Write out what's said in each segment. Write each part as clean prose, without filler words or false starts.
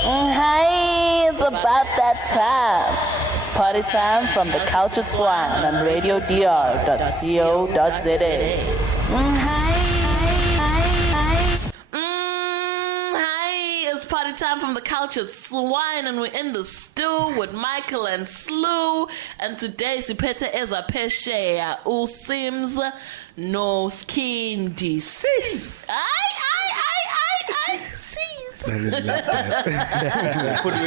Hi, it's about that time. It's party time from the couch of Swine on radiodr.co.za. Hi, it's party time from the couch at Swine, and we're in the stew with Michael and Slew. And today, Sipete Esaphesheya Simz and Skhindi Ngcobo. We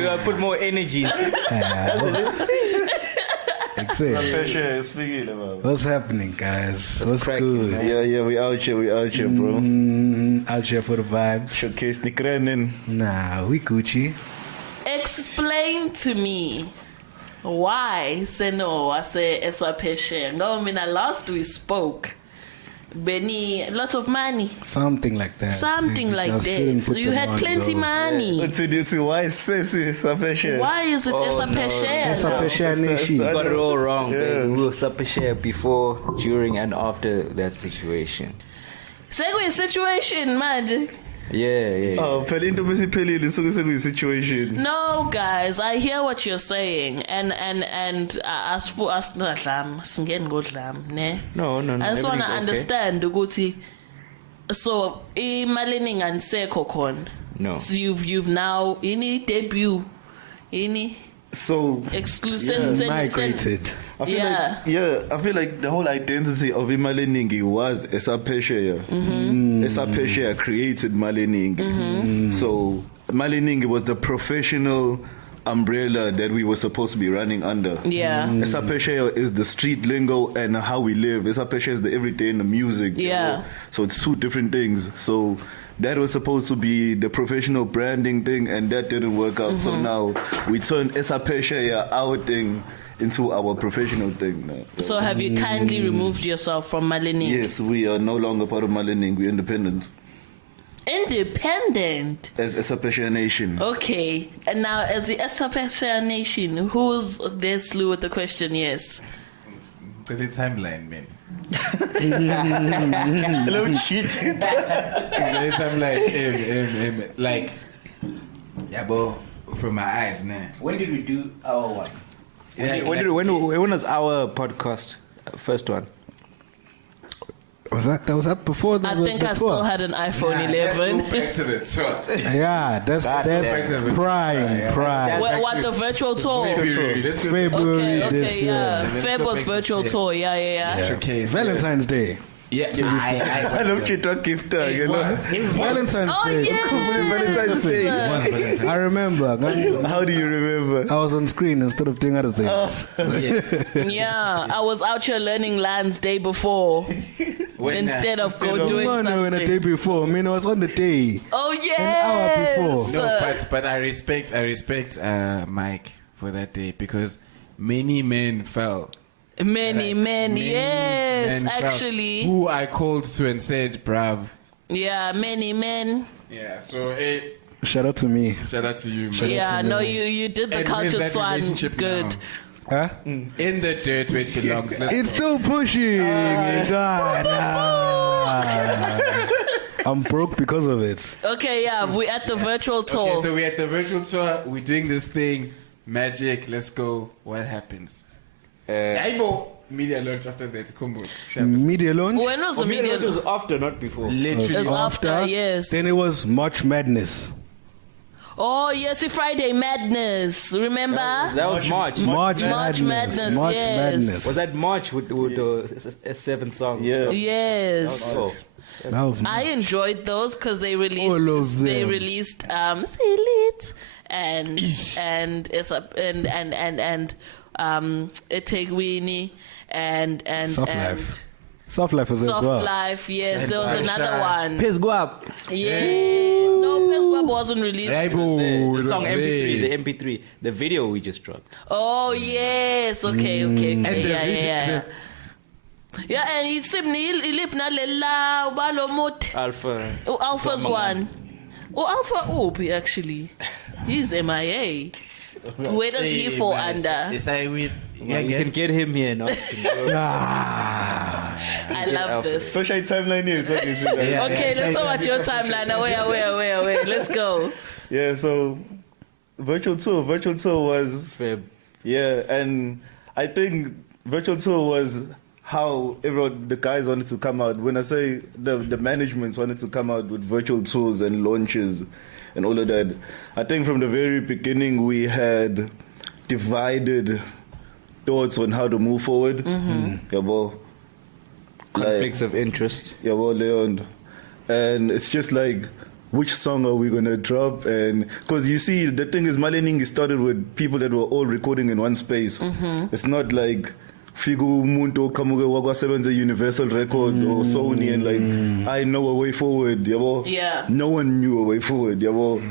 gotta put more energy into it. What's happening, guys? What's cracking, good? Yeah, we out here, bro. Out here for the vibes. Showcase the Krenin. Nah, we Gucci. Explain to me why say no. I say Esaphesheya. No, I mean, last we spoke. Benny, lots of money. Something like that. Something like that. So you had plenty money. Why is Esaphesheya? Why is it Esaphesheya? Esaphesheya Nation. You got it all wrong, baby. We were Esaphesheya before, during, and after that situation. Segue situation, magic. Yeah. Oh, fell into Missy Pelly, so situation. No, guys, I hear what you're saying, and as for us, ne? No. I just want to okay. understand, Uguti. So, Maleningi and Ngcobo. No. So you've now debut, So exclusive. Migrated. I feel like the whole identity of Maleningi was Esaphesheya. Esaphesheya created Maleningi. So Maleningi was the professional umbrella that we were supposed to be running under. Yeah. Esaphesheya is the street lingo and how we live. Esaphesheya is the everyday and the music. Yeah. So it's two different things. So that was supposed to be the professional branding thing, and that didn't work out. So now we turned Esaphesheya our thing into our professional thing now. So have you kindly removed yourself from Maleningi? Yes, we are no longer part of Maleningi. We're independent. Independent? As Esaphesheya Nation. Okay. And now, as the Esaphesheya Nation, who's there, Slew, with the question? Yes. To the timeline, man. Hello, shit. The timeline, like, yeah, bro, from my eyes, man. When did we do our one? When was our podcast? First one. Was that before the I think I still had an iPhone 11. Let's go back to the tour. Yeah, that's prime. What, the virtual tour? February this year. Feb was virtual tour, yeah. Showcase. Valentine's Day. Yeah, I love you talk gift. Valentine's Day. Valentine's Day. I remember. How do you remember? I was on screen instead of doing other things. Yeah, I was out here learning lands day before instead of doing something. No, the day before. I mean, I was on the day. Oh, yes. An hour before. No, but I respect Mike for that day because many men fell. Many men, yes, men actually. Who I called to and said, bruv. Yeah, many men. Yeah, so shout out to me. shout out to you, man. Yeah, no, you did the And cultured where's that Swine relationship good. now? Huh? In the dirt where it belongs. It's still pushing. I'm broke because of it. Okay, yeah, we're at the virtual tour. Okay, so we're at the virtual tour. We're doing this thing. Magic. Let's go. What happens? Media launch after that. Media launch? When was the media It was after, not before. Literally. It was after, yes. Then it was March Madness. Oh, yes, Friday Madness. Remember? That was March. March Madness, March yes. Madness. Was that March with the 7 songs? Yeah. Yes. Oh. That was I enjoyed those because they released All of them. Silit and Etegwini and Soft Life was as Soft well. Life, yes. There was another one. Piss Guap. Yeah. No, Pesquab wasn't released. The song MP3, the MP3, the video we just dropped. Oh, yes. Okay. And the Yeah. Yeah, and it's Ilipna Lela Ubalomut. Alpha. Alpha's one. Alpha Oop, actually. He's MIA. Where does he fall under? Yes, I will. Yeah, we can get him here now. I love this. Social timeline here. Okay, let's talk about your timeline. Wait. Let's go. Yeah, so Virtual tour was Feb. yeah, and I think virtual tour was how the guys wanted to come out. When I say the management wanted to come out with virtual tours and launches and all of that, I think from the very beginning we had divided thoughts on how to move forward. Yabo. Conflicts of interest. Yabo, Leon. And it's just like, which song are we going to drop? And because you see, the thing is, Maleningi started with people that were all recording in one space. It's not like Figu Munto Kamuga Wagwasebenza Universal Records or Sony and like, I know a way forward. Yabo. Yeah. No one knew a way forward. Yabo.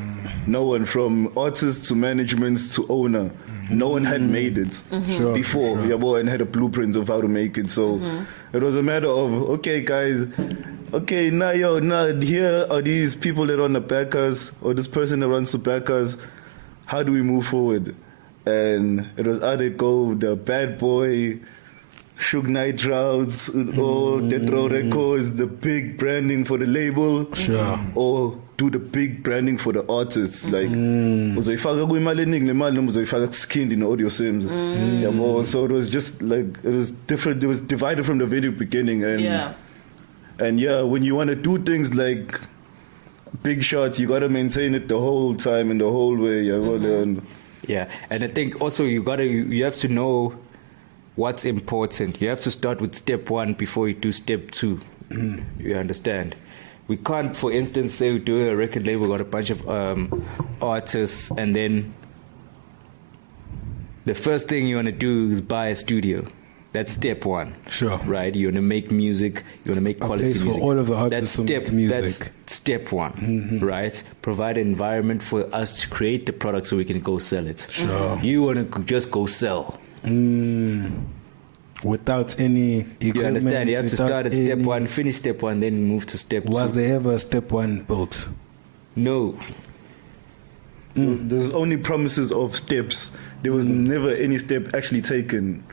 No one, from artists to managements to owner. No one had made it before, yabo, and had a blueprint of how to make it. So it was a matter of, okay, guys, okay, now here are these people that run the backers, or this person that runs the backers. How do we move forward? And it was either go the bad boy, Suge Knight routes, or Tetro Records, the big branding for the label, or do the big branding for the artists. Like, uzoifaka kuiMaleningi le mali noma uzoifaka Skhindi no audio Simz. Yabo. So it was just like, it was different. It was divided from the very beginning. And and yeah, when you want to do things like big shots, you gotta maintain it the whole time and the whole way. Yeah, and I think also you have to know what's important. You have to start with step 1 before you do step 2. You understand? We can't, for instance, say we do a record label, got a bunch of artists, and then the first thing you want to do is buy a studio. That's step 1. Sure. Right? You want to make music. You want to make quality place music. for all of the artists to make music. That's step 1, right? Provide an environment for us to create the product so we can go sell it. Sure. You want to just go sell. Without any equipment. You understand? You have to start at step 1, finish step 1, then move to step 2. Was there ever a step 1 built? No. There's only promises of steps. There was never any step actually taken.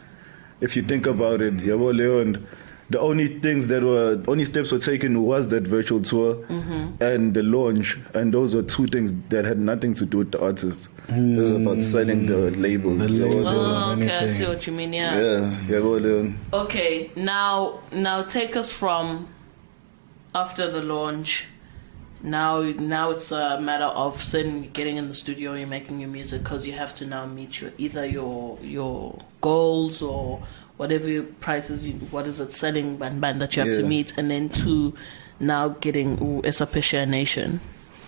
If you think about it, Yabo Leon, the only steps were taken was that virtual tour and the launch, and those were 2 things that had nothing to do with the artists. It was about selling the label. Oh, okay, I see what you mean. Yeah. Yabo Leon. Okay, now take us from after the launch. Now it's a matter of getting in the studio, you're making your music, because you have to now meet your goals or whatever your prices, what is it, selling band that you have to meet, and then to now getting Esaphesheya Nation.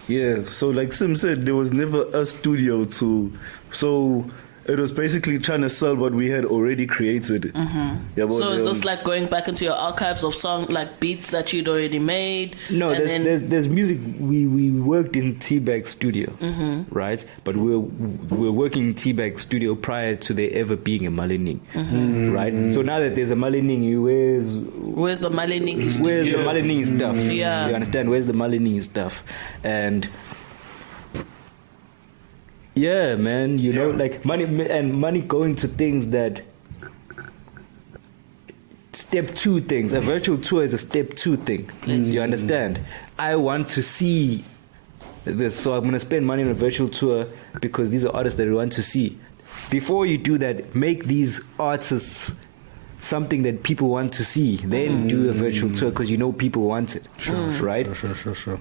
Yeah, so like Sim said, there was never a studio so it was basically trying to sell what we had already created. So is this like going back into your archives of like beats that you'd already made? No, there's music. We worked in T-Bag Studio, right? But we're working in T-Bag Studio prior to there ever being a Maleningi, right? So now that there's a Maleningi, where's the Maleningi studio? Where's the Maleningi stuff? Yeah. You understand? Where's the Maleningi stuff? And yeah, man, you know, like money going to things that step 2 things. A virtual tour is a step 2 thing. You understand? I want to see this, so I'm going to spend money on a virtual tour because these are artists that I want to see. Before you do that, make these artists something that people want to see. Then do a virtual tour because you know people want it. Right? Sure.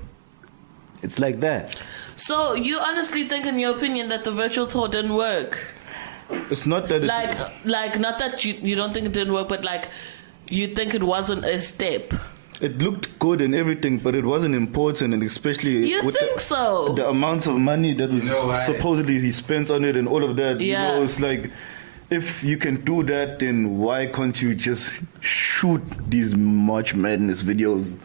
It's like that. So you honestly think, in your opinion, that the virtual tour didn't work? It's not that like not that you don't think it didn't work, but like you think it wasn't a step. It looked good and everything, but it wasn't important, and especially you with think so? The amount of money that was supposedly he spends on it and all of that. Yeah. You know, it's like, if you can do that, then why can't you just shoot these March Madness videos?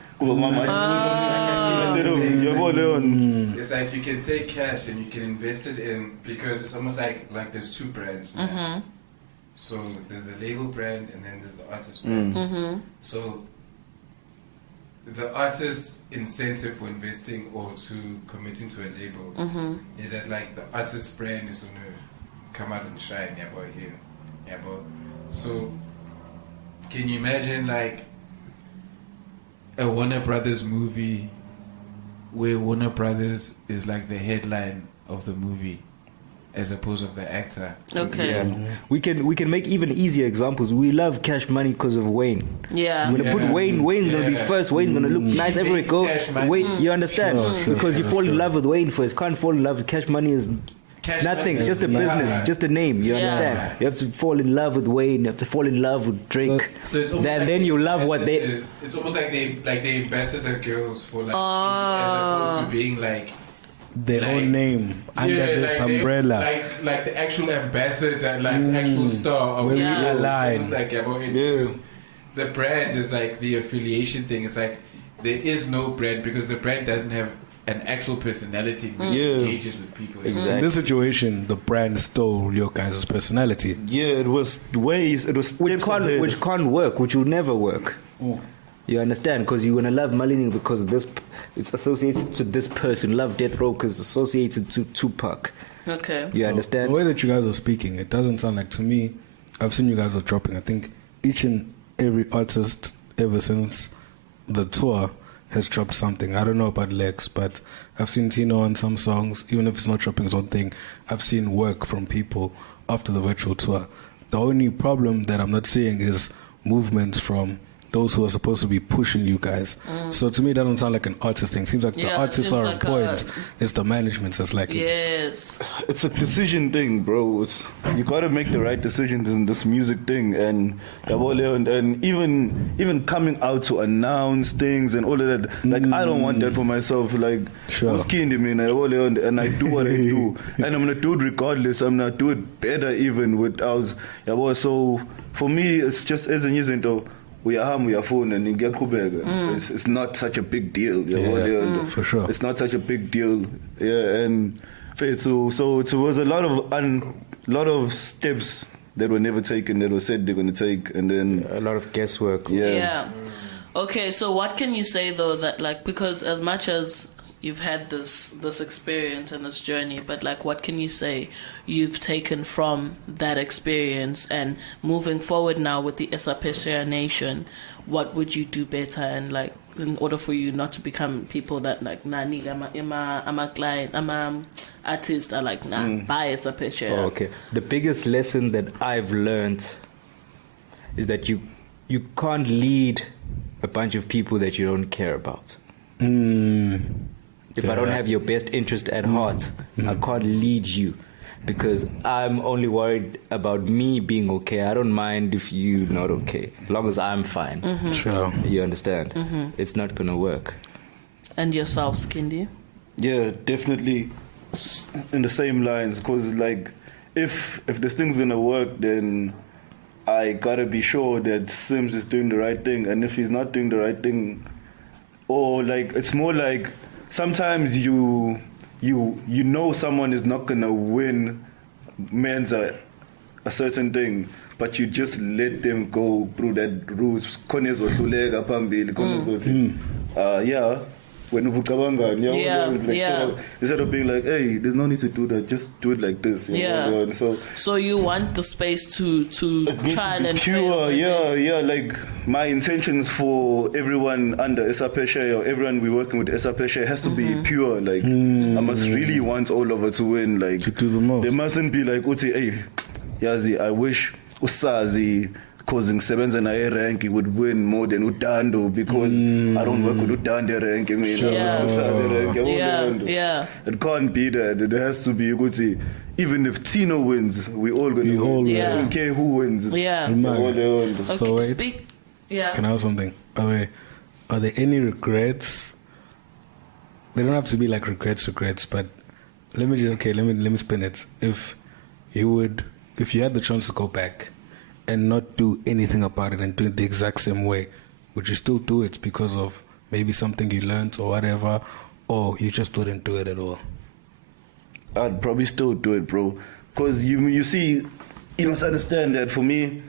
It's like you can take cash and you can invest it in, because it's almost like there's 2 brands. So there's the label brand and then there's the artist brand. So the artist's incentive for investing or to committing to a label is that like the artist brand is going to come out and shine. So can you imagine like a Warner Brothers movie where Warner Brothers is like the headline of the movie, as opposed of the actor. Okay. Yeah. We can make even easier examples. We love Cash Money because of Wayne. Yeah. I'm gonna put Wayne. Wayne's gonna be first. Wayne's gonna look nice everywhere you go. Cash Money. Wayne, you understand? Because you fall in love with Wayne first. Can't fall in love with Cash Money is Cash nothing. Money It's just a is- business. Yeah. It's just a name. You Yeah. understand? You have to fall in love with Wayne. You have to fall in love with Drake. So it's almost then you love what they. It's almost like they invested the girls for like Oh. as opposed to being like Their like- own name under this like they- umbrella. like the actual ambassador, like the actual star of When the we show. It's align. almost like the brand is like the affiliation thing. It's like there is no brand because the brand doesn't have an actual personality which engages with people. Exactly. In this situation, the brand stole your guys' personality. Yeah, it was ways. It was Which steps can't, ahead. which can't work, which will never work. You understand? Because you're gonna love Maleningi because this, it's associated to this person. Love Death Row because it's associated to Tupac. Okay. You The understand? way that you guys are speaking, it doesn't sound like, to me, I've seen you guys are dropping. I think each and every artist ever since the tour has dropped something. I don't know about Lex, but I've seen Tino on some songs, even if it's not dropping his own thing. I've seen work from people after the virtual tour. The only problem that I'm not seeing is movements from those who are supposed to be pushing you guys. So to me, it doesn't sound like an artist thing. Seems like Yeah, the it artists seems are like on point. It's the management that's lacking. Yes. It's a decision thing, bro. You gotta make the right decisions in this music thing, and even coming out to announce things and all of that. Like I don't want that for myself. Like Sure. Skhindi, man, and I do what I do, and I'm gonna do it regardless. I'm gonna do it better even without. So for me, it's just as an though. Uyafuna and ngiyaqhubeka. It's not such a big deal. For sure. It's not such a big deal. Yeah, and so it was a lot of steps that were never taken that were said they're going to take, and then A lot of guesswork. Yeah. Okay, so what can you say though that like, because as much as you've had this experience and this journey, but like what can you say you've taken from that experience and moving forward now with the Esaphesheya Nation, what would you do better, and like in order for you not to become people that like nani I'm a client, I'm a artist, I like buy Esaphesheya. Oh, okay. The biggest lesson that I've learned is that you can't lead a bunch of people that you don't care about. If I don't have your best interest at heart, I can't lead you because I'm only worried about me being okay. I don't mind if you're not okay, as long as I'm fine. Sure. You understand? It's not gonna work. And yourself, Skhindi? yeah, definitely in the same lines. Because like if this thing's gonna work, then I gotta be sure that Simz is doing the right thing, and if he's not doing the right thing, or like it's more like sometimes you know someone is not gonna win men's a certain thing, but you just let them go through that route. Yeah. When instead of being like, hey, there's no need to do that, just do it like this. Yeah. So you want the space to trial and fail. pure, yeah. Like my intentions for everyone under Esaphesheya or everyone we working with Esaphesheya has to be pure. Like I must really want all of it to win. Like To do the most. They mustn't be like, Uti, hey, Yazi, I wish Usazi causing Simz and rank would win more than Utando because I don't work with Utando rank. I mean, Usazi rank. Yeah. It can't be that. It has to be Uti. Even if Tino wins, we all gonna We all win. win. Yeah. I don't care who wins. Yeah. We all win. Okay, So wait. speak. Yeah. Can I have something? Are there any regrets? They don't have to be like regrets, but let me spin it. If you had the chance to go back and not do anything about it and do it the exact same way, would you still do it because of maybe something you learned or whatever, or you just wouldn't do it at all? I'd probably still do it, bro. Because you see, you must understand that for me,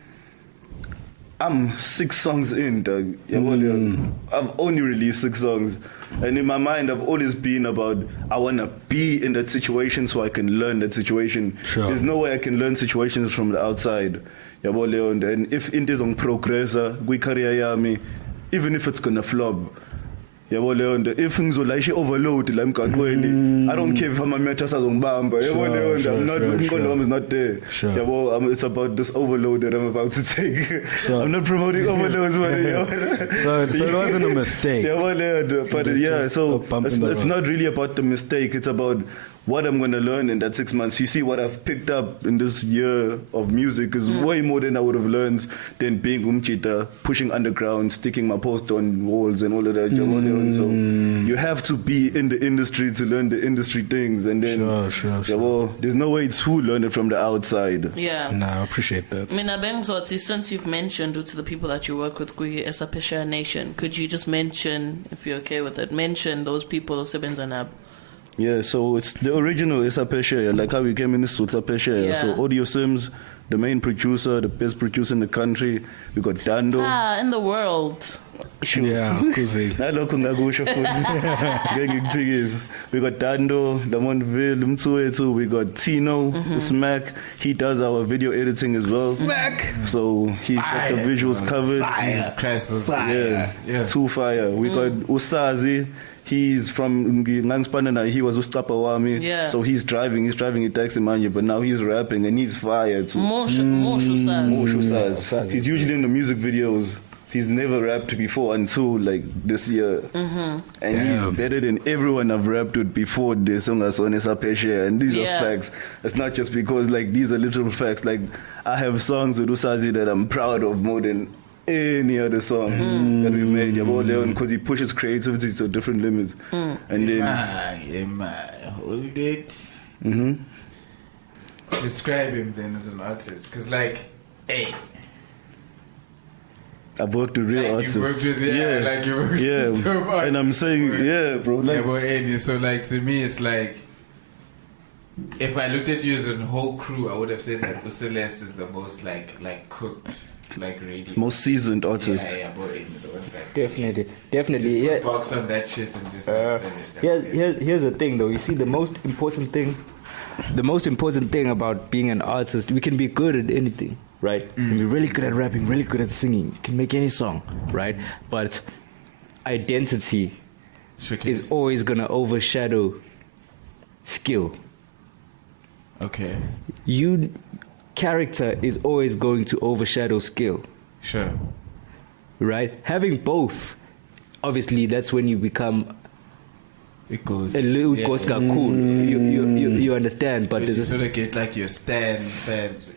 I'm 6 songs in, dog. I've only released 6 songs. And in my mind, I've always been about, I want to be in that situation so I can learn that situation. Sure. There's no way I can learn situations from the outside. And if it is on progress, we career yami, even if it's going to flop, yabo leyo nto if ngizolayisha overload la emgaqweni I don't care if amametha asazongibamba yabo leyo nto I'm not umqondo wami is not there yabo it's about this overload that I'm about to take I'm not promoting overloads but So it wasn't a mistake. yabo leyo nto but It's yeah just so a bump in the it's road. not really about the mistake it's about what I'm going to learn in that 6 months. You see what I've picked up in this year of music is way more than I would have learned than being umchita, pushing underground, sticking my post on walls and all of that. So you have to be in the industry to learn the industry things. And then Sure. there's no way to learn it from the outside. Yeah. No, I appreciate that. Mina Bengzoti, since you've mentioned to the people that you work with, Esaphesheya Nation, could you just mention, if you're okay with it, mention those people of Simz and Skhindi? Yeah, so it's the original Esaphesheya, like how we came in this Esaphesheya. Yeah. So Audio Sims, the main producer, the best producer in the country. We got Dando. In the world. Yeah, excuse Nalokho ngakusho futhi. Ngeke ngikuphikise. We got Dando, Damonville, Mtsuethu, we got Tino, Smack. He does our video editing as well. Smack. So he got the visuals covered. Jesus Christ, those Yeah. Too fire. We got Usazi. He's from Ngangspanana. He was Ustapa Wami. Yeah. So he's driving a taxi manager, but now he's rapping and he's fire too. Moshu Saz. He's usually in the music videos. He's never rapped before until like this year. And he's better than everyone I've rapped with before this song on Esaphesheya. And these are facts. It's not just because like these are literal facts. Like I have songs with Usazi that I'm proud of more than any other song that we made. Because he pushes creativity to different limits. And then hold it. Describe him then as an artist, because like, hey, I've worked with real artists. You worked with like you worked with dope artists. And I'm saying, bro. Like, and so like to me, it's like if I looked at you as a whole crew, I would have said that Uselest is the most like cooked, like radio, most seasoned artist. Definitely. Yeah. Box on that shit and just like, send it. Here's the thing though. You see, the most important thing about being an artist, we can be good at anything, right? You can be really good at rapping, really good at singing. You can make any song, right? But identity is always gonna overshadow skill. Okay. Character is always going to overshadow skill. Sure. Right? Having both, obviously, that's when you become it goes a little cool. You understand, but you sort of get like your stand fans.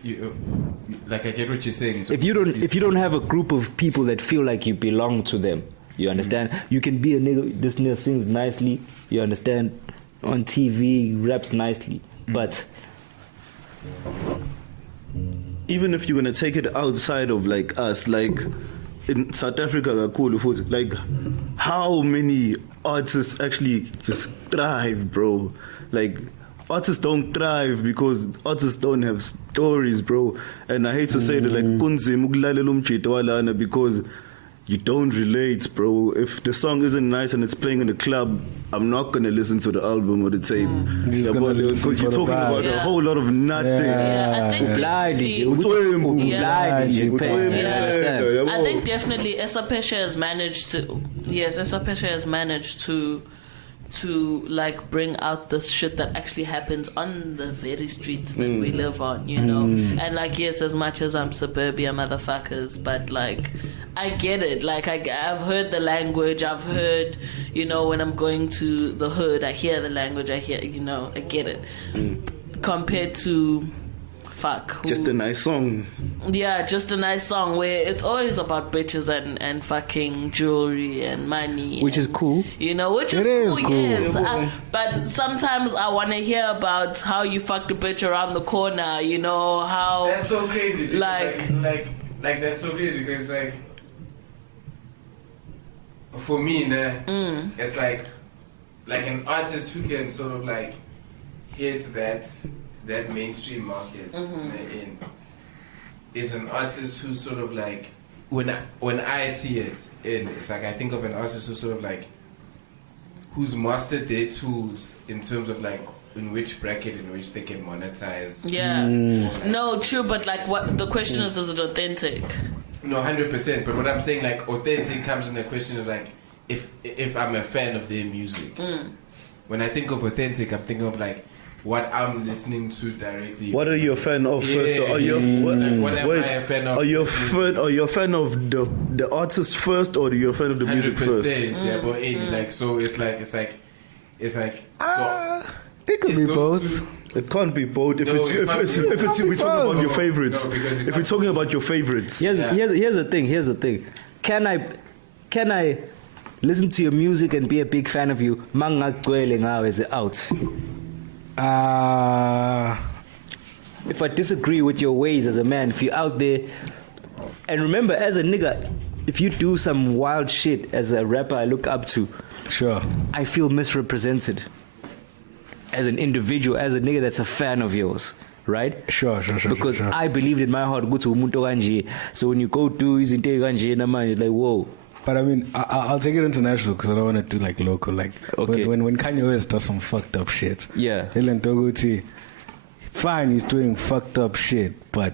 Like I get what you're saying. If you don't have a group of people that feel like you belong to them, you understand. You can be a nigga. This nigga sings nicely. You understand, on TV raps nicely, but even if you're gonna take it outside of like us, like in South Africa, like how many artists actually just thrive, bro? Like artists don't thrive because artists don't have stories, bro. And I hate to say that, like kunzima ukulalela umjito walana because you don't relate, bro. If the song isn't nice and it's playing in the club, I'm not gonna listen to the album or the tape. Because you're talking about a whole lot of nothing. I think I think definitely Esaphesheya has managed to. Yes, Esaphesheya has managed to like bring out this shit that actually happens on the very streets that we live on, you know. And like, yes, as much as I'm suburbia motherfuckers, but like I get it. Like I've heard the language. I've heard, you know, when I'm going to the hood, I hear the language. I hear, you know, I get it. Compared to just a nice song. Yeah, just a nice song where it's always about bitches and fucking jewelry and money. Which is cool. You know, which is cool, yes. But sometimes I want to hear about how you fucked a bitch around the corner, you know, how... That's so crazy. Like that's so crazy because it's like... For me, it's like an artist who can sort of like hit that mainstream market is an artist who sort of like when I see it, it's like I think of an artist who sort of like who's mastered their tools in terms of like in which bracket in which they can monetize. Yeah. No, true, but like what the question is it authentic? No, 100%. But what I'm saying, like authentic comes in the question of like if I'm a fan of their music. When I think of authentic, I'm thinking of like what I'm listening to directly. What are you a fan of first? Yeah, Are you what am I a fan of? Are you a fan of the artist first, or are you a fan of the music first? 100%, yeah, but like so, it's like so. It could be It's both. It can't be both. If No, it's it if can't it's be if it's we're talking about your No, favorites. no, because it If we're can't talking about your favorites, Here's the thing. Here's the thing. Can I listen to your music and be a big fan of you? Mangagcwele ngawe is out. If I disagree with your ways as a man, if you're out there, and remember, as a nigga, if you do some wild shit as a rapper I look up to, Sure. I feel misrepresented as an individual, as a nigga that's a fan of yours, right? Sure. Because sure. I believed in my heart, ukuthi umuntu kanje. So when you go do izinto kanje namanje, it's like, whoa. But I mean, I'll take it international because I don't want to do like local. Like Okay. when Kanye West does some fucked up shit. Yeah. Helen Toguti, fine, he's doing fucked up shit, but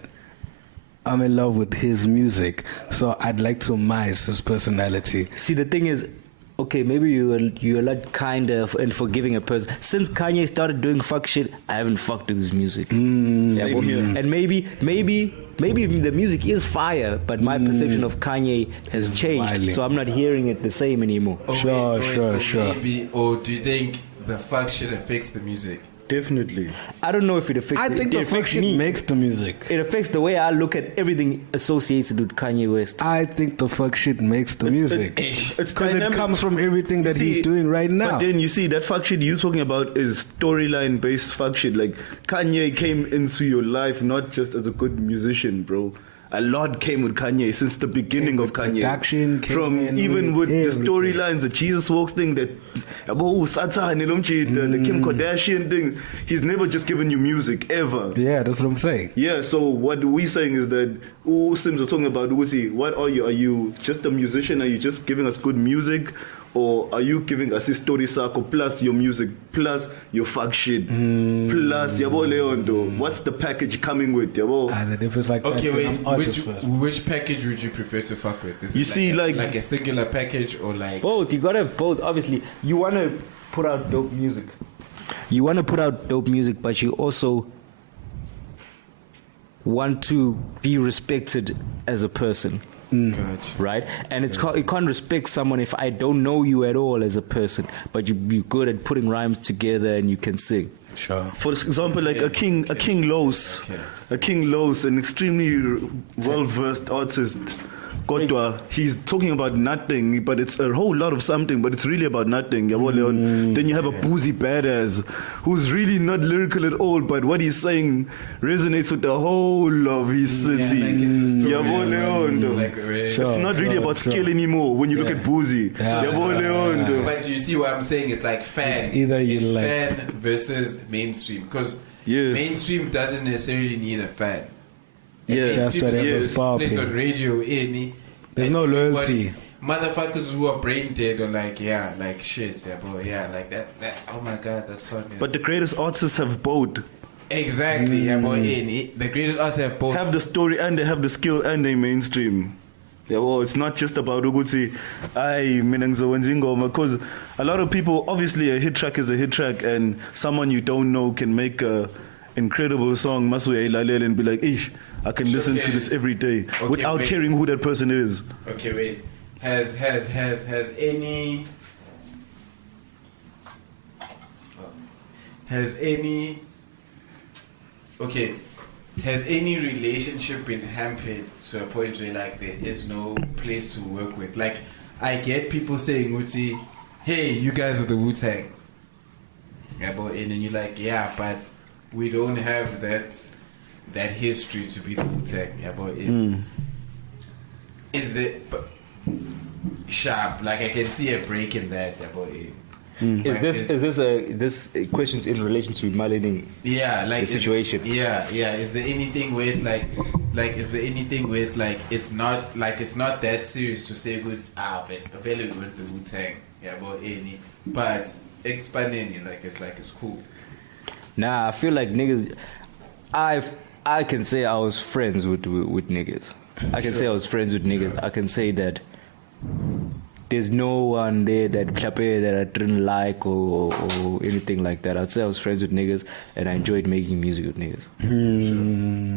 I'm in love with his music, so I'd like to mice his personality. See, the thing is, okay, maybe you're a lot kinder and forgiving a person. Since Kanye started doing fuck shit, I haven't fucked with his music. same here. And maybe the music is fire, but my perception of Kanye has Is changed, violent. so I'm not hearing it the same anymore. Sure. Maybe, or do you think the fuck shit affects the music? Definitely. I don't know if it affects. I think it the fuck affects shit me. makes the music. It affects the way I look at everything associated with Kanye West. I think the fuck shit makes the music. It's Because it dynamic. comes from everything that he's See, doing right now. But then you see that fuck shit you're talking about is storyline based fuck shit. Like Kanye came into your life not just as a good musician, bro. A lot came with Kanye since the beginning of Kanye. production, came from in even with with the storylines, the Jesus Walks thing, that the Kim Kardashian thing. He's never just given you music ever. Yeah, that's what I'm saying. Yeah, so what we're saying is that Simz are talking about Uzi, what are you? Are you just a musician? Are you just giving us good music? Or are you giving us a story circle plus your music, plus your fuck shit, plus yabo Leondo? What's the package coming with, yabo? And if it's like Okay, that, wait. then I'm artist first. Which package would you prefer to fuck with? Is You it see, like a singular package or like Both. You gotta have both. Obviously, you wanna put out dope music. You wanna put out dope music, but you also want to be respected as a person. Gotcha. Right? And you can't respect someone if I don't know you at all as a person, but you're good at putting rhymes together and you can sing. Sure. for example, like a King Los, an extremely well versed artist. Kodwa, he's talking about nothing, but it's a whole lot of something, but it's really about nothing. Yabo Leon. Then you have a boozy badass who's really not lyrical at all, but what he's saying resonates with the whole of his city. Yabo Leon. It's not really about skill anymore when you look at Boozy. Yabo Leon. But do you see what I'm saying? It's like fan. It's either you like- fan versus mainstream. Because Yes. mainstream doesn't necessarily need a fan. Yeah. Just Mainstream whatever is is popping. plays on radio, any. There's no loyalty. Motherfuckers who are brain dead are like, yeah, like shit, yeah, bro, yeah, like that. Oh my god, that song is. But the greatest artists have both. Exactly, yeah, bro. The greatest artists have both. Have the story and they have the skill and they mainstream. Yeah, well, it's not just about Uguti, because a lot of people, obviously a hit track is a hit track, and someone you don't know can make a incredible song, and be like, ish, I can listen to this every day without wait. caring who that person is. Okay, wait. Has any relationship been hampered to a point where like there is no place to work with? Like I get people saying Uti, hey, you guys are the Wu-Tang. Yeah, but and then you're like, yeah, but we don't have that history to be the Wu-Tang. Yeah, but is the sharp? Like I can see a break in that. Yeah, but This questions in relation to Maleningi? yeah, like The situation. Yeah. Is there anything where it's like is there anything where it's like it's not that serious to say good available with the Wu-Tang? Yeah, but expanding it like it's cool. Nah, I feel like niggas. I can say I was friends with niggas. I can say I was friends with niggas. I can say that there's no one there that I didn't like or anything like that. I'd say I was friends with niggas and I enjoyed making music with niggas.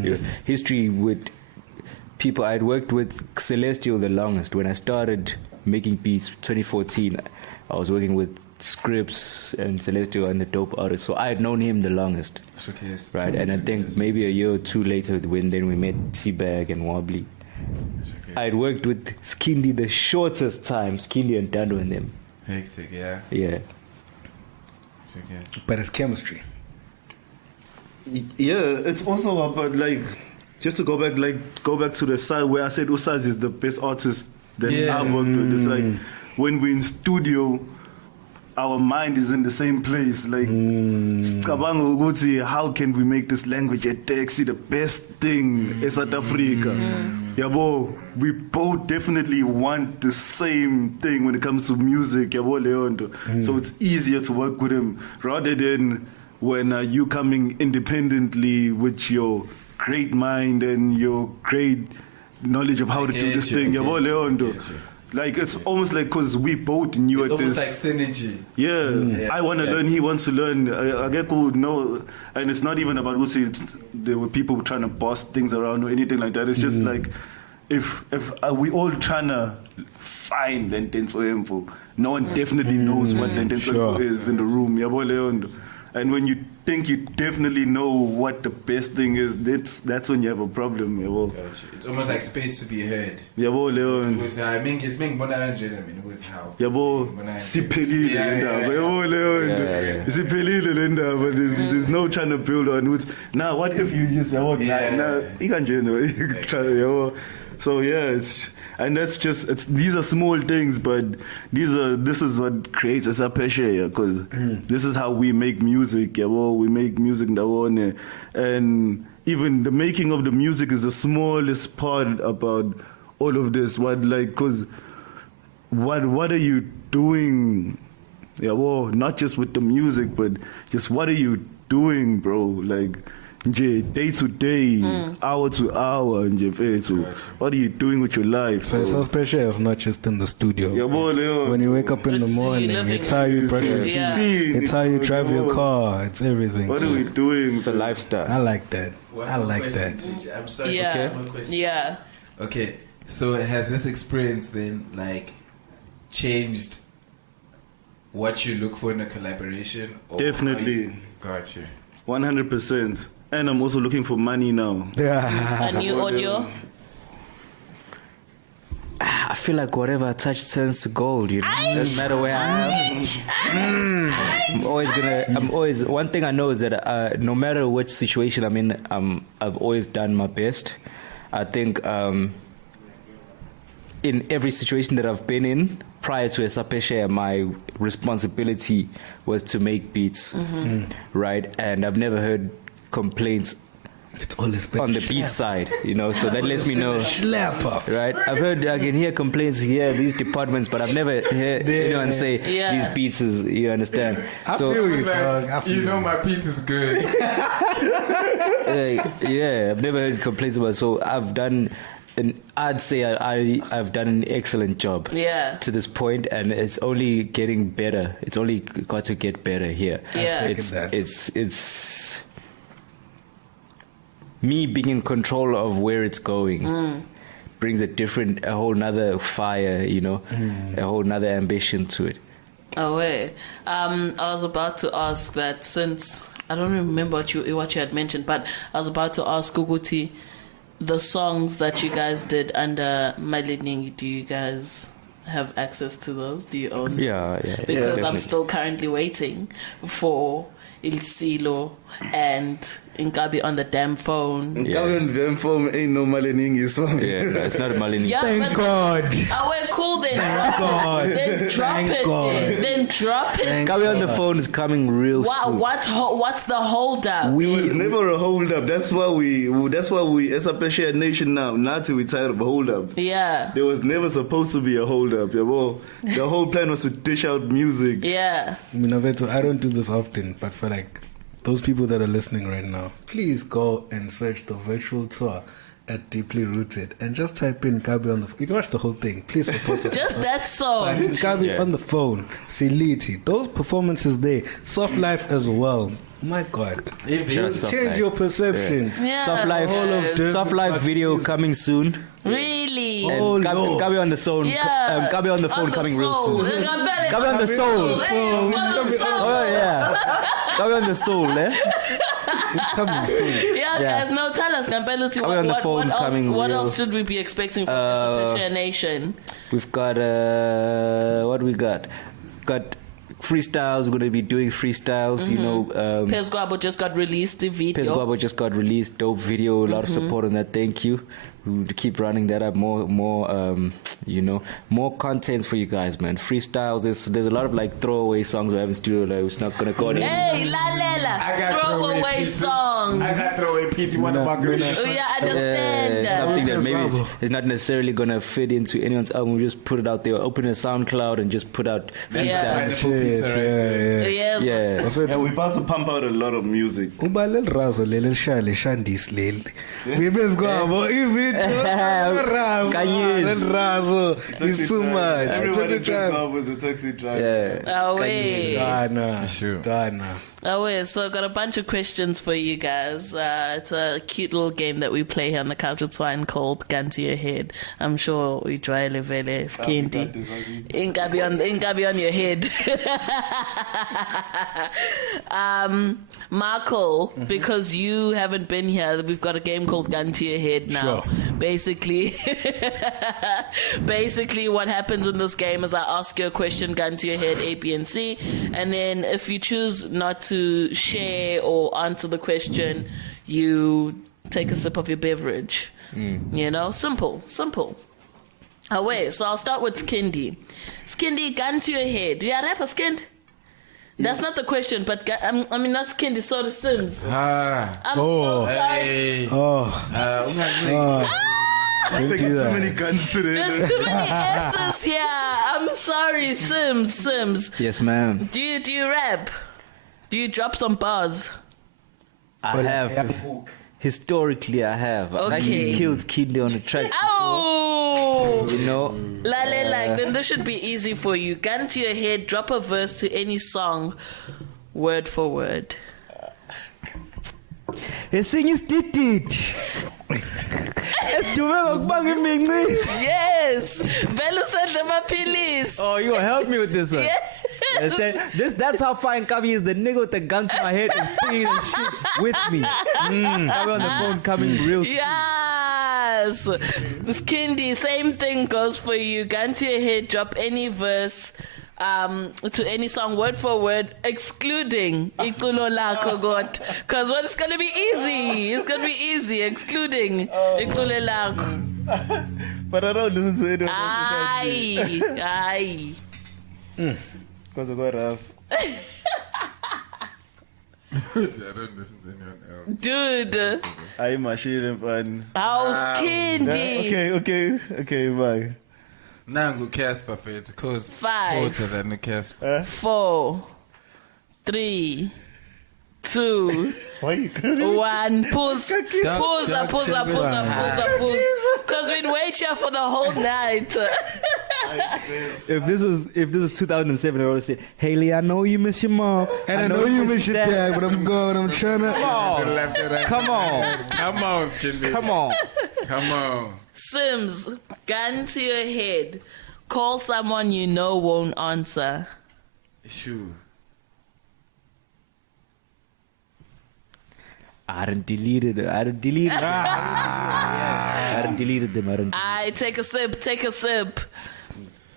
Yeah. History with people I'd worked with Celestial the longest. When I started making beats 2014, I was working with Scripts and Celestial and the Dope Artists. So I had known him the longest. Showcase. Right, and I think maybe a year or two later when then we met Teabag and Wobbly. I had worked with Skhindi the shortest time, Skhindi and Dando and them. Hectic, yeah. Yeah. Showcase. But it's chemistry. Yeah, it's also about like just to go back to the side where I said Usaz is the best artist that I've worked with. It's like when we're in studio, our mind is in the same place. Like, how can we make this language a taxi the best thing in South Africa? Yabo, we both definitely want the same thing when it comes to music. Yabo Leondo. So it's easier to work with him rather than when you coming independently with your great mind and your great knowledge of how to do this thing. Yabo Leondo. Like it's almost like because we both knew it's at this. Almost like synergy. Yeah, I want to learn. He wants to learn. I get cool. No, and it's not even about there were people trying to boss things around or anything like that. It's just like if we all trying to find Lentenso Info, no one definitely knows what Lentenso Info is in the room. Yabo Leondo. And when you think you definitely know what the best thing is, that's when you have a problem. Yabo. Gotcha. It's almost like space to be heard. Yabo Leon. Yabo, siphelile le ndaba. Yabo Leon. Siphelile le ndaba. There's no trying to build on it. Now, what if you just yabo? Now, you can yabo. So yeah, that's just these are small things, but this is what creates Esaphesheya, because this is how we make music. Yabo, we make music and even the making of the music is the smallest part about all of this. What are you doing? Yabo, not just with the music, but just what are you doing, bro? Like, day to day, hour to hour, what are you doing with your life? So Esaphesheya is not just in the studio. When you wake up in the morning, it's how you brush your teeth. It's how you drive your car. It's everything. What are we doing? It's a lifestyle. I like that. I like that. I'm sorry. Yeah. Okay. One question. Yeah. Okay. So has this experience then like changed what you look for in a collaboration? Or Definitely. Gotcha. 100%. And I'm also looking for money now. A new audio. I feel like whatever I touch turns to gold, you know. Doesn't matter where I am. I'm always one thing I know is that no matter which situation I'm in, I've always done my best. I think in every situation that I've been in prior to Esaphesheya, my responsibility was to make beats, right? And I've never heard complaints It's always been on the beat side, you know, so that lets me know, right? I can hear complaints here, these departments, but I've never heard anyone say these beats is, you understand? I feel you, dog. I feel you know my beat is good. I've never heard complaints about it. So I've done, and I'd say I've done an excellent job to this point, and it's only getting better. It's only got to get better here. It's me being in control of where it's going brings a whole nother fire, you know, a whole nother ambition to it. Oh wait, I was about to ask that, since I don't remember what you had mentioned, but I was about to ask Guguti, the songs that you guys did under Maleningi, do you guys have access to those? Do you own those? Because I'm still currently waiting for Il Silo and Nkabi on the damn phone. Nkabi on the damn phone ain't no Maleningi song. Yeah, no, it's not a Maleningi. Yeah, Thank God. Oh, we're cool then. Then drop it. Then drop it. Nkabi on the phone is coming real soon. What's the hold up? It was never a hold up. That's why we Esaphesheya Nation now. Not we tired of hold ups. Yeah. There was never supposed to be a hold up. The whole plan was to dish out music. Yeah. I don't do this often, but for like those people that are listening right now, please go and search the virtual tour at Deeply Rooted and just type in Gabi on the phone. You can watch the whole thing. Please support us. Just that song. Gabi on the phone. Siliti. Those performances there. Soft Life as well. My God. Soft Change Life. your perception. Yeah. Soft Life, Soft Life video coming soon. Really? And Oh, Gabi, Lord. Gabi on the phone. Yeah. Gabi on the phone coming real soul. soon. Gabi Gabi on the soul. Oh yeah. Gabi on the soul, eh? It's coming soon. Yeah, Yeah. guys, no, tell us, Gampelity, Coming on the phone, coming what real. else should we be expecting from Esaphesheya Nation? We've got what we got? Got freestyles. We're gonna be doing freestyles. You know, Pez Guabo just got released, the video. Pez Guabo just got released. Dope video. A lot of support on that. Thank you. We'll keep running that up. More, you know, more contents for you guys, man. Freestyles. There's a lot of like throwaway songs we have in studio. Like it's not gonna go. Hey, La I got Lela, throwaway song. I got throwaway PT one of my good. Oh, yeah, I understand. Something that maybe Bravo. is not necessarily gonna fit into anyone's album. We just put it out there. Open a SoundCloud and just put out Yeah. freestyles. Shit, Yes. Yeah. Yeah, we're about to pump out a lot of music. Uba lel razo lele shale shandis leli. Ngibezkwabo ivideo razo. Kanye. Lel razo. It's too much. Everybody It's a just was a taxi driver. Yeah. Away. Dana. Sure. Dana. Away. So I got a bunch of questions for you guys. It's a cute little game that we play here on the Cultured Swine called Gun to Your Head. I'm sure we try Levele Skhindi. Ingabi on your head. Marco, because you haven't been here, we've got a game called Gun to Your Head now. Sure. Basically, what happens in this game is I ask you a question, gun to your head, A, B, and C, and then if you choose not to share or answer the question, you take a sip of your beverage. You know, simple. Away. So I'll start with Skhindi. Skhindi, gun to your head. Do you rap a Skind? That's not the question, but I mean not Skhindi, sorry, Simz. I'm so sorry. Hey. Oh. Don't Taking do too that. many guns today. There's too many S's here. I'm sorry, Simz. Yes, ma'am. Do you rap? Do you drop some bars? I have. Historically, I have. I've Okay. actually killed Kidney on the track. Oh! You know. Like, then this should be easy for you. Gun to your head, drop a verse to any song, word for word. Sing is it. Yes! Velu said the Oh, you gonna help me with this one? Yes! That's how fine Kavi is. The nigga with the gun to my head and singing and shit with me. Kavi on the phone coming real soon. Yes! Skhindi, same thing goes for you. Gun to your head, drop any verse to any song, word for word, excluding Iculo Lako God. Because what it's gonna be easy. It's gonna be easy, excluding Iculo Lako. But I don't listen to anyone Aye. because of what rough. I don't listen to anyone else. Dude, I'm machine fun. how's Skhindi? Okay, bye. Nangu Casper for it cause 5, quarter than the Casper. 4, 3, 2, Why you 1. Pause. Pause. Don't- Because we'd wait here for the whole night. If this was 2007, I would have said, Haley, I know you miss your mom. And I know you miss your dad, but I'm going. I'm trying to. Come on. Come on, Skhindi. Come on. Come on. Simz, gun to your head. Call someone you know won't answer. Shoo. I didn't delete it. I didn't delete it. I didn't deleted them. I didn't. I take a sip.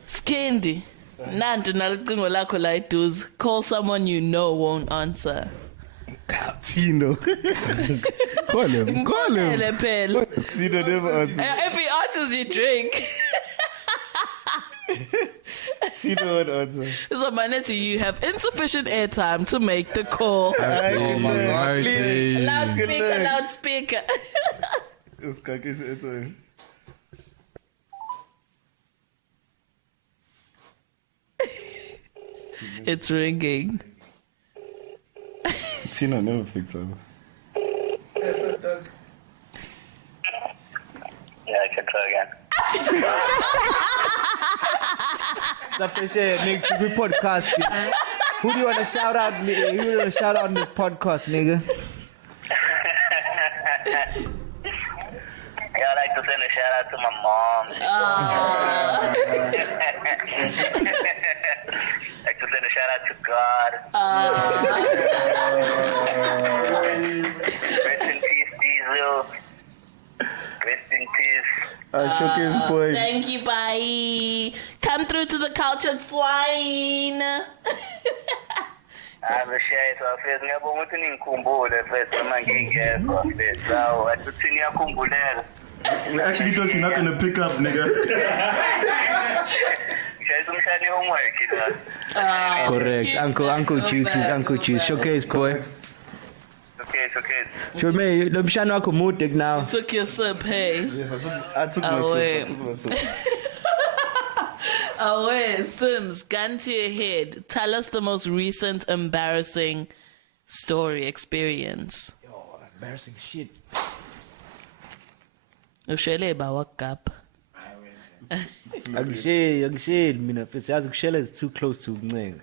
Skhindi. Nanti nalicingo lakho la iduze. Call someone you know won't answer. Tino. Call him. Ele phela. Tino never answers. If he answers, you drink. Tino won't answer. So, Maneti, you have insufficient airtime to make the call. Alrighty. Loudspeaker. It's kakis answering. It's ringing. Tino never picks up. intro again. Esaphesheya, nigga, we podcast. Who do you want to shout out? Who do you want to shout out on this podcast, nigga? Yeah, I'd like to send a shout out to my mom. I'd like to send a shout out to God. Rest in peace, Diesel. Rest in peace. I shook his point. Thank you, bye. Come through to the cultured swine. I'm the shy, so I feel ngiyabonga ukuthi ningikhumbule first noma ngingekho first. So, atuthini yakhumbuleka. We actually thought you're not gonna pick up, nigga. Shayisa umshani homework, you know. Correct. Uncle Juice. Showcase, boy. Okay. Show me, lo mshana wakho mude now. Took your sip, hey. Yes, I took my wait. sip. Oh, wait, Sims, gun to your head. Tell us the most recent embarrassing story experience. Embarrassing shit. Ushele bawakap. Angisheli mina mfethu yazi kushela is too close to Mncenga.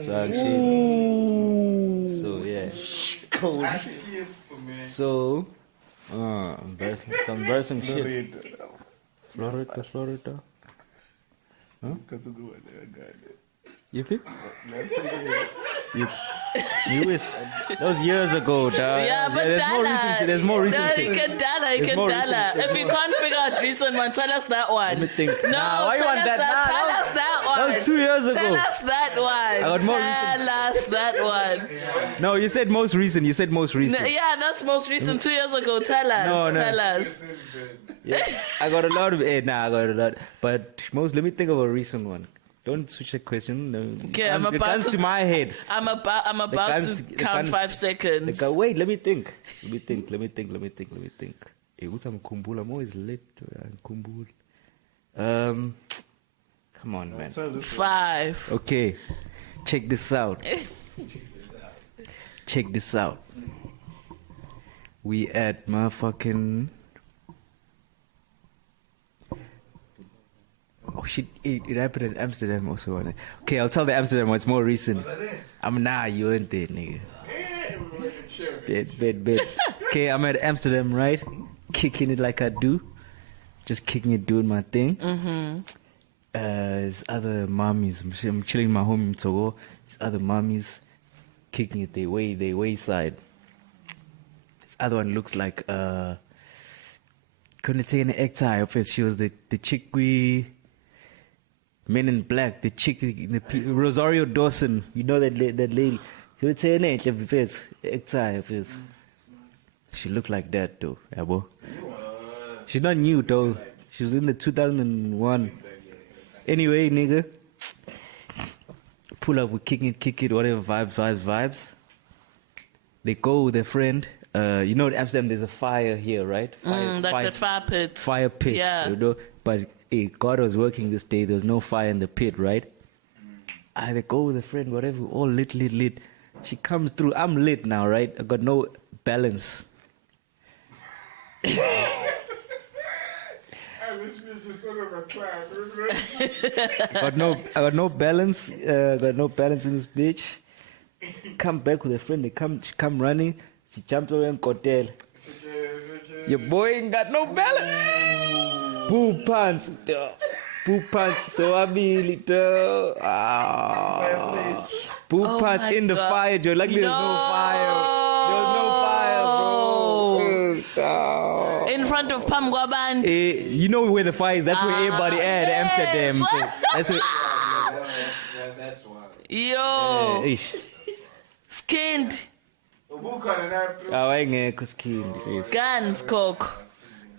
So angisheli. So yeah. So embarrassing shit. Florida. Huh? You think? You wish. That was years ago, dog. Yeah, but there's more recent shit. You can dollar. If you can't figure out recent one, tell us that one. Let me think. No, why you want that? Tell us that one. That was 2 years ago. Tell us that one. I got more Tell us that one. No, you said most recent. No, yeah, that's most recent. 2 years ago. Tell us. No. Tell us. Yeah, I got a lot of it. Nah, I got a lot. But let me think of a recent one. Don't switch the question. No. Okay, it comes to my head. I'm about to count 5 seconds. Wait, let me think. Hey, what's I'm always late. Come on, man. 5. Okay, check this out. We at motherfucking. Oh shit! It happened in Amsterdam also. Okay, I'll tell the Amsterdam one. It's more recent. You weren't there, nigga. Bet. Okay, I'm at Amsterdam, right? Kicking it like I do, just kicking it, doing my thing. There's other mommies. I'm chilling in my home in Togo. There's other mommies kicking it their wayside. This other one looks like couldn't take an egg tie of it. She was the chick we. Men in Black, the chick, Rosario Dawson, you know that lady. She would say her name, she looked like that though, yeah, boy. She's not new though. She was in the 2001. Anyway, nigga, pull up, we kick it, whatever, vibes. They go with their friend. You know, in Amsterdam, there's a fire here, right? The fire pit. Fire pit, yeah. You know, but. Hey, God was working this day. There was no fire in the pit, right? I go with a friend, whatever, all lit. She comes through. I'm lit now, right? I got no balance. This bitch just out of a class. I got no balance. Got no balance in this bitch. Come back with a friend. She come running. She jumps over and hotel. Your boy ain't got no balance. Poo pants, so ability. Poo pants in the fire, Joe. Luckily, there's no fire. There was no fire, bro. In front of Pamgwaban. You know where the fire is. That's where everybody at Amsterdam. That's where. That's wild. Yo. Skinned.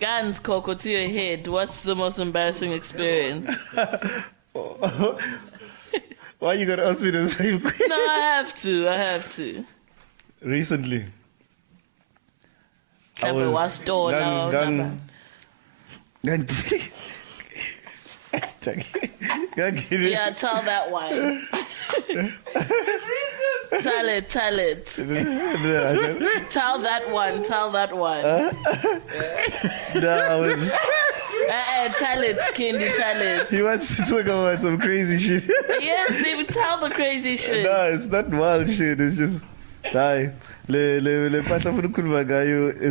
Guns, Coco, to your head. What's the most embarrassing experience? Why you gotta ask me the same question? No, I have to. Recently. I was yeah, tell that one. Tell it. Tell that one. No, Tell it, Skhindi, tell it. He wants to talk about some crazy shit. Yes, Sim, tell the crazy shit. No, it's not wild shit. It's just, it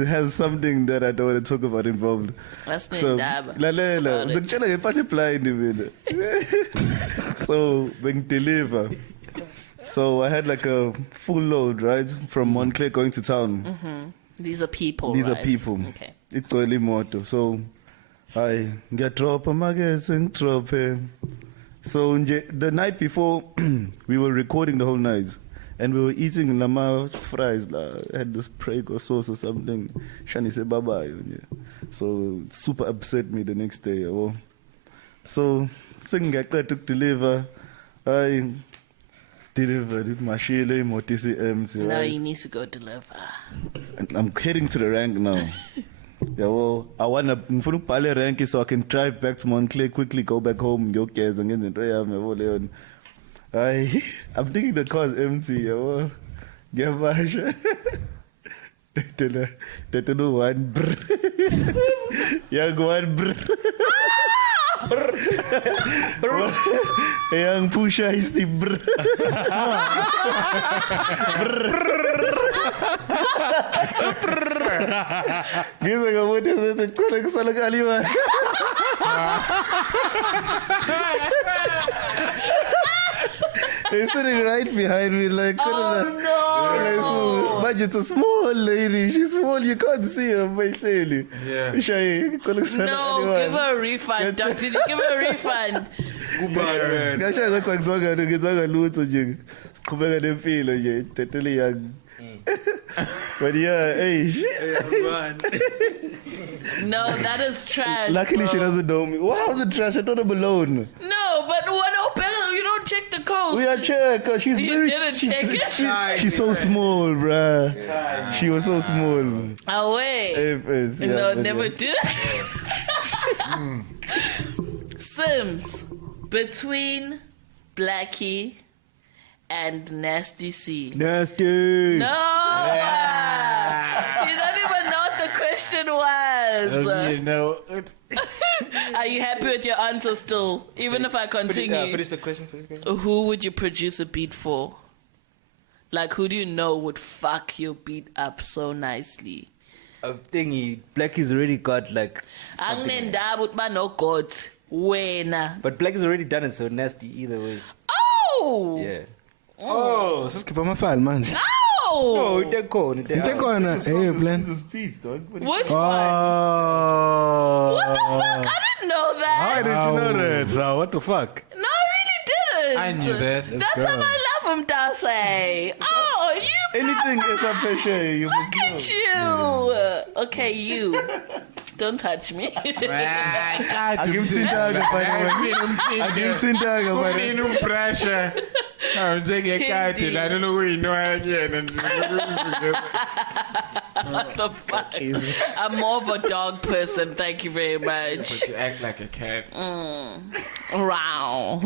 has something that I don't want to talk about involved. That's So, Ndaba. so when deliver, so I had like a full load, right, from Montclair going to town. These are people. These are right? people. Okay. It's only moto. So I get drop a magazine, drop. So the night before, we were recording the whole night. And we were eating lama fries. Had this Prego sauce or something. Shani said bye bye. So it super upset me the next day. So singing like that took deliver. I delivered it. Mashile, Motisi MC. Now he needs to go deliver. And I'm heading to the rank now. I want to pale rank so I can drive back to Montclair quickly, go back home, go cares and get the I'm thinking the car's empty. Get back. They do one brr. Young one brr. Young pusher is the brr. Guess I got what is it? They're sitting right behind me, like, no! Budget's a small lady. She's small. You can't see her, but clearly. Yeah. No, give her a refund. Doc, did you give her a refund? Ngasho ngathi angizwanga ngizwanga lutho nje. Siqhubeka nempilo nje. Totally young. But yeah, hey. No, that is trash. Luckily, bro. she doesn't know me. Why was it trash? I thought I'm alone. No, but what open? You don't check the coast. We are check. She's You very. didn't check it? She's so small, bruh. She was so small. Oh, wait. Yeah, No, but never yeah. did. Sims, between Blackie and Nasty C. Nasty. No! You don't even know what the question was. You know, Are you happy with your answer still? Even if I continue. Finish the question. Who would you produce a beat for? Like, who do you know would fuck your beat up so nicely? A thingy. Blackie's already got like. Angnendaba uthi banogot wena. But Blackie's already done it, so nasty either way. Oh! Yeah. Oh, sesikhipha amafile manje. No! No, ite khona. Into khona hey plan. This is peace, dog. Which one? Oh. What the fuck? I didn't know How that. did you know that? So what the fuck? No, I really didn't. I knew that. That's how I love him, Dase. Oh, you Anything Esaphesheya, you must look know. at you. Okay, you. Don't touch me. Angimthintaga, by the way. Angimthintaga, by the way. pressure. I'm taking a cat and I don't know who you know again. What the fuck? I'm more of a dog person. Thank you very much. But you act like a cat. Wow.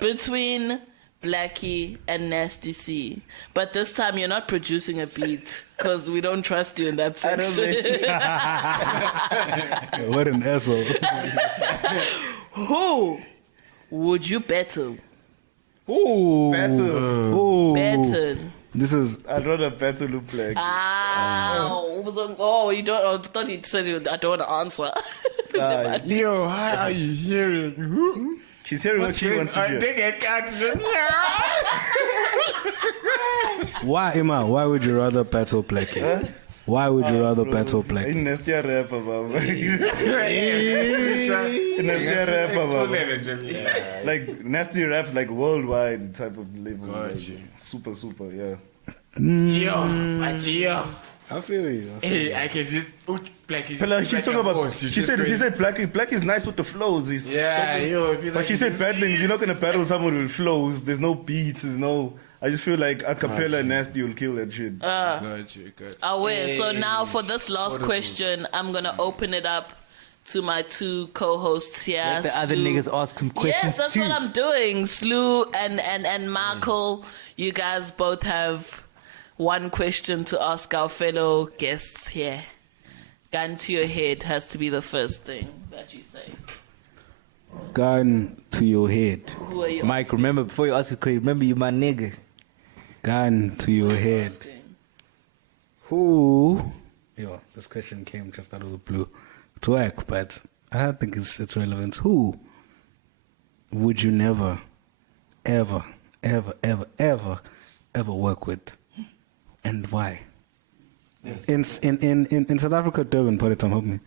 Between Blackie and Nasty C. But this time you're not producing a beat because we don't trust you in that section. What an asshole. Who would you battle? Ooh. Battle. Ooh. Battle. This is I'd rather battle look like. Oh, you don't. I thought you said I don't want to answer. Yo, how are you hearing? She's hearing what she wants to I hear. think I cat. why, Emma? Why would you rather battle Blackie? Huh? Why would you rather battle Hey, Blackie? nasty rapper, baba. Nasty rapper, baba. Like nasty raps, like worldwide type of level. Like, super, yeah. Yo, what's yo? I feel you. Hey, I can just. Blackie. But like, she's talking about. She said Black is nice with the flows. He's Yeah, yo. If you But like she said battling, you're not gonna battle someone with flows. There's no beats. There's no. I just feel like a cappella nasty will kill that shit. Got you. Oh, wait. So now for this last question, I'm going to open it up to my two co-hosts here. Let the other Slu- niggas ask some questions Yes, that's too. what I'm doing. Slew and Michael, you guys both have one question to ask our fellow guests here. Gun to your head has to be the first thing. that you say? Gun to your head. Who are you? Mike, remember, before you ask this question, remember you my nigga. Gun to your head. asking? Who? Yo, this question came just out of the blue. It's whack, but I don't think it's relevant. Who would you never, ever, ever, ever, ever, ever work with, and why? In South Africa, Durban, PartyTime, help me.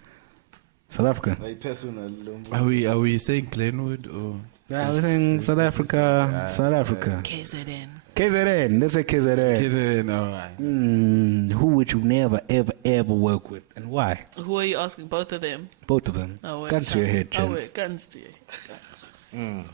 South Africa. My personal. Are we saying Glenwood or? Yeah, I was saying South Africa. South Africa. KZN. KZN. Let's say KZN. Who would you never, ever, ever work with, and why? Who are you asking? Both of them? Both of them. Oh, wait, Gun to your head, Oh, chance. wait, guns to your head.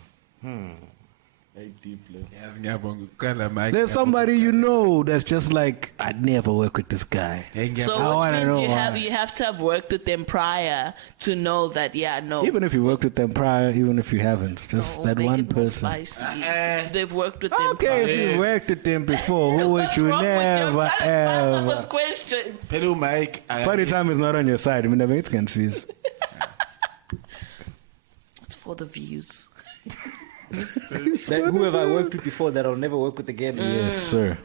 There's somebody you know that's just like, I'd never work with this guy. So I which wanna means know you why. have to have worked with them prior to know that, yeah, no. Even if you worked with them prior, even if you haven't, just no, that make one it more person. spicy. If they've worked with them Okay, prior. if you worked with them before, who would What's you wrong with you? never I'm trying to answer ever? this question. Hello, Mike. PartyTime is not on your side. I mean, it can see. It's for the views. That whoever I worked with before that I'll never work with again. Yes, sir.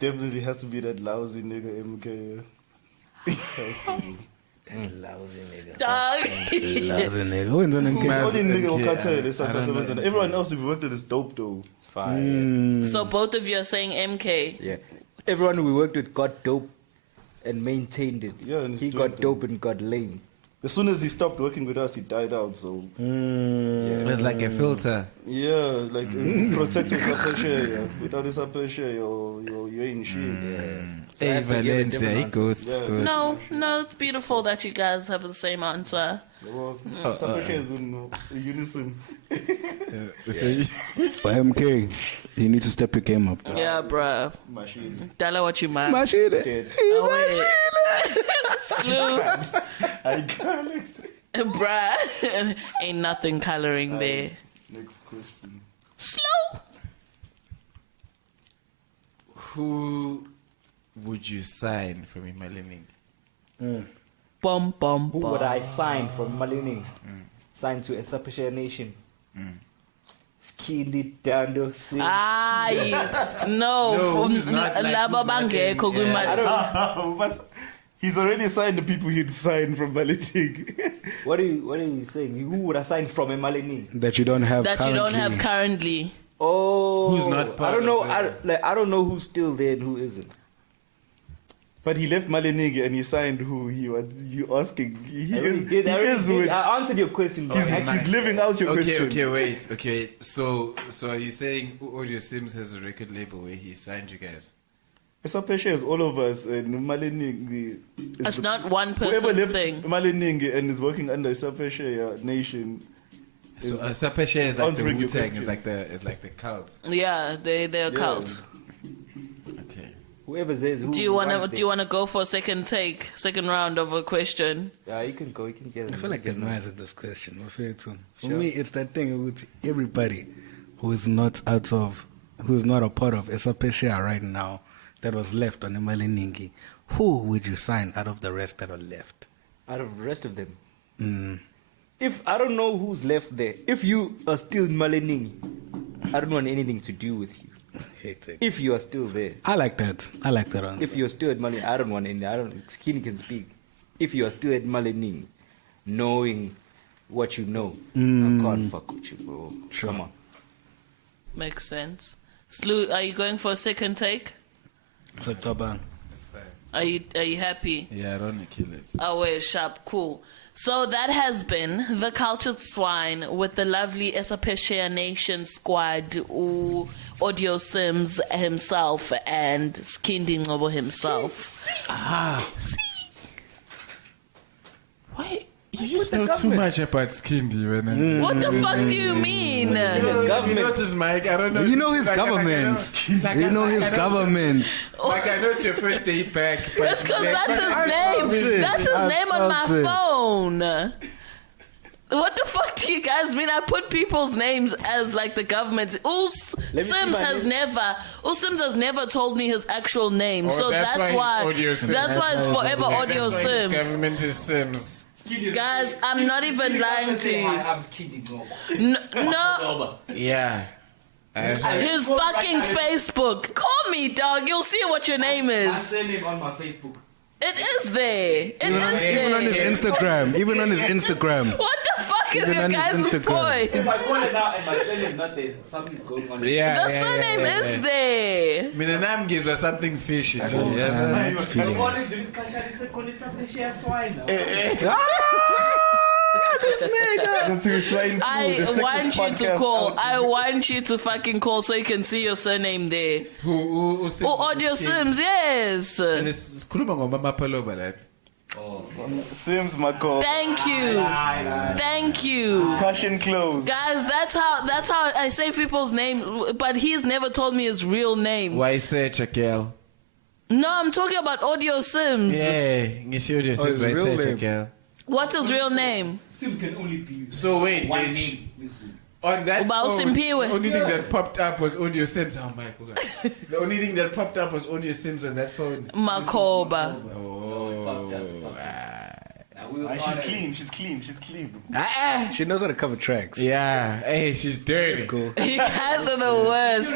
Definitely has to be that lousy nigga MK. Dog. Lousy nigga. Who is an MK? Only nigga who MK, can't tell you I this. don't know. Everyone else we've worked with is dope though. Fine. So both of you are saying MK. Yeah. Everyone we worked with got dope and maintained it. Yeah, and he it's got dope, dope and got lame. As soon as he stopped working with us, he died out. So It's like a filter. yeah, like protect Esaphesheya. Without Esaphesheya, you ain't shit. So I Hey, have to give a Valencia, different he answer. ghost. Yeah. No, it's beautiful that you guys have the same answer. Well, Esaphesheya is in unison. For MK, you need to step your game up. Yeah, bruh. Machine. Tell her what you man. Dead. Oh, wait. Slew. I got it. Bruh. Ain't nothing coloring there. Next question. Slow. Who would you sign from Maleningi? Bum, bum, Who bum. would I sign from Maleningi? Sign to Esaphesheya Nation. Skhindi Ngcobo. No. who's not like- Laba who's not bangekho in- kwima- But he's already signed the people he'd sign from Maleningi. What are you saying? Who would I sign from Maleningi? That you don't have that you don't have currently. currently. Oh, Who's not part I don't know. of the- I don't know who's still there and who isn't. But he left Maleningi and he signed who he was. You asking? He I already is. did. He I already is did. with. I answered your question. He's, Actually, he's living out your question. Okay. So are you saying Audio Sims has a record label where he signed you guys? Esaphesheya is all of us, and Maleningi. is It's the- not one Whoever person's left thing. Maleningi and is working under Esaphesheya Nation. So Esaphesheya is like the answering your Wu-Tang, question. it's like the cult. Yeah, they're a cult. Okay. whoever's there is who. Do you wanna go for a second round of a question? Yeah, you can go. You can get it. I feel like that noise at this question. For me, it's that thing with everybody who's not a part of Esaphesheya right now that was left on the Maleningi. Who would you sign out of the rest that are left? Out of the rest of them. Mm. If I don't know who's left there, if you are still in Maleningi, I don't want anything to do with you. Hate it. If you are still there, I like that. I like that answer. if you're still at Maleningi, I don't want any. Skhindi can speak. If you are still at Maleningi, knowing what you know, I can't fuck with you, bro. Sure. Come on. Makes sense. Slew, are you going for a second take? So, Taban. That's fine. Are you happy? Yeah, I don't want to kill it. Oh, wait, sharp, cool. So that has been the Cultured Swine with the lovely Esaphesheya Nation squad, Audio Sims himself and Skhindi Ngcobo himself. Why? You just know too much about Skhindi, man. What the fuck do you mean? You notice, Mike? I don't know. You know his Like, government. I You know his I government. Like, I know it's your first day back. But That's because like, that's his I name. felt it. That's his I name on my felt it. phone. What the fuck do you guys mean? I put people's names as like the government. Sims has never told me his actual name, so that's why Audio Sims. that's why it's forever Audio That's why his Sims. government is Sims. Guys, I'm not even lying to you. I'm Skhindi Ngcobo. No, Yeah. his fucking Facebook. Call me, dog. You'll see what your name My is. surname on my Facebook. It is there. It is Even on his there. Instagram. Even on his Instagram. What the fuck is Even your on his guys' Instagram. point? If I call it out and my surname not there, something's going on. Yeah. The surname is there. Mina name gives us something fishy. Yes. Feeling All it. this discussion is a Esaphesheya Swine. That's who Swine Food, I the sickest want you to podcast call. out. I want you to fucking call so you can see your surname there. Who Oh, Audio Sims, yes. And it's Kuluma Mama Paloba, lad. Simz Ngcobo. Thank you. Thank you. Discussion closed. Guys, that's how I say people's name, but he's never told me his real name. Why say Chakel? No, I'm talking about Audio Sims. Yeah, you should just his why real say name. Chakel. What's his real name? Sims can only be So wait, one bitch. name. This is- On that Uba phone, usimpiwe. the only thing that popped up was Audio Sims. Oh my god. The only thing that popped up was Audio Sims on that phone. Makoba. Oh. She's clean. She's clean. She's clean. She knows how to cover tracks. Yeah. Hey, she's dirty. Cool. You guys are the worst.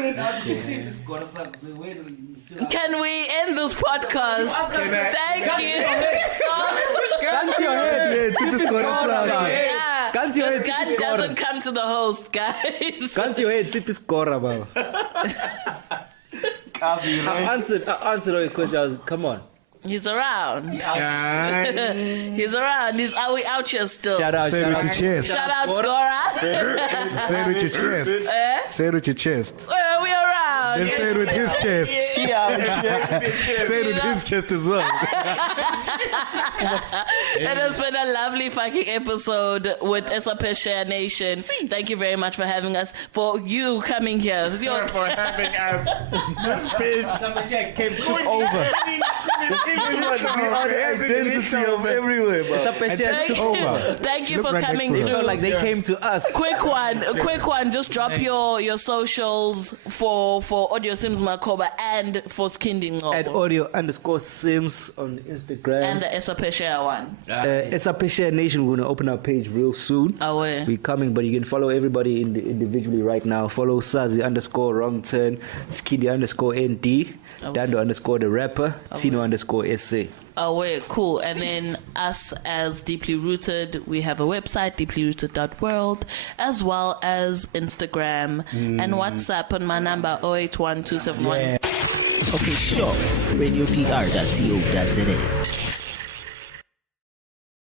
Can we end this podcast? Thank you. Gun to your head. Yeah, Gun to your this head. guy doesn't come to the host, guys. Gun to your head. Sip is Kora, baba. I answered all your questions. Come on. He's around. Yeah. He's around. Are we out here still? Shout out. Say it Shout with your out. chest. Shout out, Gora. Say it with your chest. Say it with your chest. We around. Then say it with his chest. Say it with his chest as well. It has been a lovely fucking episode with Esaphesheya Nation. Thank you very much for having us. For you coming here. For having us. This bitch. Esaphesheya came to Took over. We are the identity of everywhere, bro. Esaphesheya took over. Thank you Look for right coming next to It through. felt like they came to us. Quick one. Just drop your socials for Audio Sims Ngcobo and for Skhindi At Ngcobo. audio_Sims on Instagram. And the Esaphesheya one. Esaphesheya Nation, we're going to open our page real soon. Away. We're coming, but you can follow everybody individually right now. Follow Sazi_wrong turn, Skhindi_ND, Dando_ the rapper, Tino_SA. Away, cool. And then us as Deeply Rooted, we have a website, deeplyrooted.world, as well as Instagram and WhatsApp on my number 081271. Okay, sure. RadioDR.co.za.